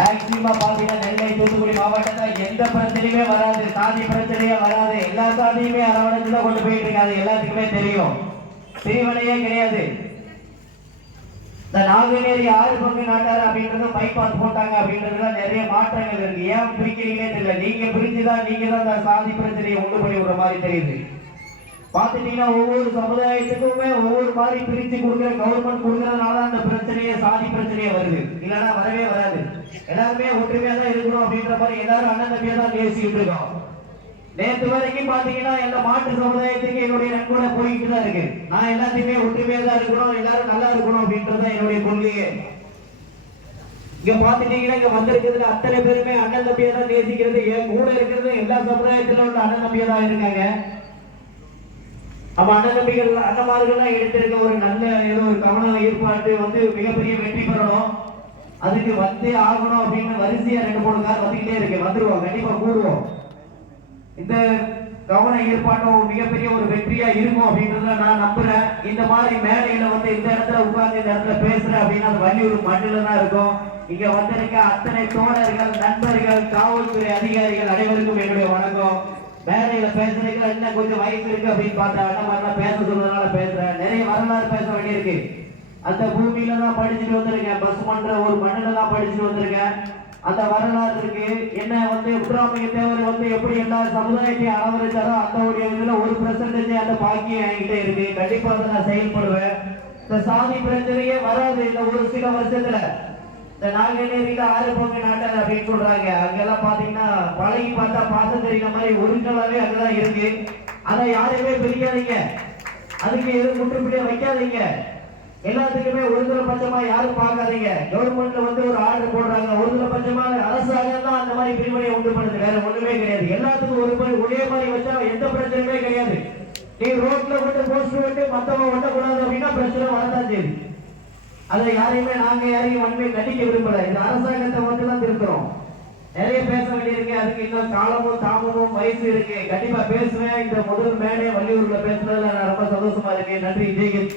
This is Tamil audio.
மேக்சிமம் பாத்தீங்கன்னா நெல்லை தூத்துக்குடி மாவட்டத்துல எந்த பிரச்சனையுமே வராது. சாதி பிரச்சனையே வராது. எல்லா சாதியுமே அரவணைச்சு தான் கொண்டு போயிட்டு இருக்காது எல்லாத்துக்குமே தெரியும். பிரிவினையே கிடையாது. இந்த நாங்குநேரி ஆறு பங்கு நாட்டார் அப்படின்றது பைபாஸ் போட்டாங்க அப்படின்றதுல நிறைய மாற்றங்கள் இருக்கு. ஏன் பிரிக்கிறீங்களே தெரியல. நீங்க பிரிச்சுதான் நீங்க தான் இந்த சாதி பிரச்சனையை உண்டு பண்ணி விடுற மாதிரி தெரியுது. பாத்துட்டீங்கன்னா ஒவ்வொரு சமுதாயத்துக்குமே ஒவ்வொரு மாதிரி பிரிச்சு கொடுக்குற கவர்மெண்ட் கொடுக்கறதுனால அந்த பிரச்சனையே சாதி பிரச்சனையே வருது. இல்லைன்னா வரவே வராது. எல்லாருமே ஒற்றுமையா தான் இருக்கணும் அப்படின்ற மாதிரி எல்லாரும் அண்ணன் தம்பியா தான் பேசிக்கிட்டு இருக்கோம். நேத்து வரைக்கும் பாத்தீங்கன்னா எந்த மாற்று சமுதாயத்துக்கு என்னுடைய நன்கொடை போய்கிட்டு தான் இருக்கு. நான் எல்லாத்தையுமே ஒற்றுமையா தான் இருக்கணும் எல்லாரும் நல்லா இருக்கணும் அப்படின்றதுதான் என்னுடைய கொள்கையே. இங்க பாத்துட்டீங்கன்னா இங்க வந்திருக்கிறதுல அத்தனை பேருமே அண்ணன் தம்பியை தான் நேசிக்கிறது என் கூட இருக்கிறது எல்லா சமுதாயத்திலும் உள்ள அண்ணன் தம்பியை தான் இருக்காங்க. நம்ம அண்ணன் தம்பிகள் அண்ணமார்கள்லாம் எடுத்திருக்க ஒரு நல்ல ஏதோ ஒரு கவன ஏற்பாடு வந்து மிகப்பெரிய அதுக்கு வந்தே ஆகணும் அப்படின்னு வரிசையா ரெண்டு மூணு கார் வந்துகிட்டே இருக்கு. வந்துருவோம் கண்டிப்பா கூடுவோம் இந்த கவன ஈர்ப்பாட்டம் மிகப்பெரிய ஒரு வெற்றியா இருக்கும் அப்படின்றத நான் நம்புறேன். இந்த மாதிரி மேடையில வந்து இந்த இடத்துல உட்கார்ந்து இந்த இடத்துல பேசுறேன் அப்படின்னா அது வள்ளியூர் மண்ணில தான் இருக்கும். இங்க வந்திருக்க அத்தனை தோழர்கள் நண்பர்கள் காவல்துறை அதிகாரிகள் அனைவருக்கும் என்னுடைய வணக்கம். மேடையில பேசுறதுக்கு என்ன கொஞ்சம் வாய்ப்பு இருக்கு அப்படின்னு பார்த்தா அந்த மாதிரிலாம் பேச சொல்றதுனால பேசுறேன். நிறைய வரலாறு பேச வேண்டியிருக்கு. அந்த பூமியில தான் படிச்சுட்டு வந்திருக்கேன். பஸ் பண்ற ஒரு மண்ணில தான் படிச்சுட்டு வந்திருக்கேன். அந்த வரலாறு இருக்கு. என்ன வந்து முத்துராமலிங்க தேவர் வந்து எப்படி எல்லா சமுதாயத்தையும் அளவரிச்சாரோ அந்த ஒரு இதுல ஒரு பெர்சன்டேஜ் அந்த பாக்கியம் என்கிட்ட இருக்கு. கண்டிப்பா அதை நான் செயல்படுவேன். இந்த சாதி பிரச்சனையே வராது இந்த ஒரு சில வருஷத்துல. இந்த நாகநேரியில ஆறு பங்கு நாட்டார் அப்படின்னு சொல்றாங்க. அங்கெல்லாம் பாத்தீங்கன்னா பழகி பார்த்தா பாசம் தெரியுற மாதிரி ஒரிஜினலாவே அங்கதான் இருக்கு. அதை யாரையுமே பிரிக்காதீங்க. அதுக்கு எதுவும் முற்றுப்புள்ளியா வைக்காதீங்க. எல்லாத்துக்குமே ஒருதலை பட்சமா யாரும் பார்க்காதீங்க. கவர்மெண்ட்ல வந்து ஒரு ஆர்டர் போடுறாங்க. ஒருதலை பட்சமா அரசாங்கம் தான் அந்த மாதிரி பிரிவினை உண்டு பண்ணுது. வேற ஒண்ணுமே கிடையாது. எல்லாத்துக்கும் ஒரு மாதிரி ஒரே மாதிரி வச்சா எந்த பிரச்சனையுமே கிடையாது. நீ ரோட்ல விட்டு போஸ்ட் விட்டு மத்தவங்க ஒட்டக்கூடாது அப்படின்னா பிரச்சனை வரதான் செய்யுது. அதை யாரையுமே நாங்க யாரையும் வன்மை கண்டிக்க விரும்பல. இந்த அரசாங்கத்தை மட்டும் தான் திருக்கிறோம் நிறைய பேச வேண்டியிருக்கு. அதுக்கு இன்னும் காலமும் தாமமும் வயசு இருக்கு. கண்டிப்பா பேசுவேன். இந்த முதல் மேடை வள்ளியூர்ல பேசுறதுல நான் ரொம்ப சந்தோஷமா இருக்கேன். நன்றி. ஜெய்கித்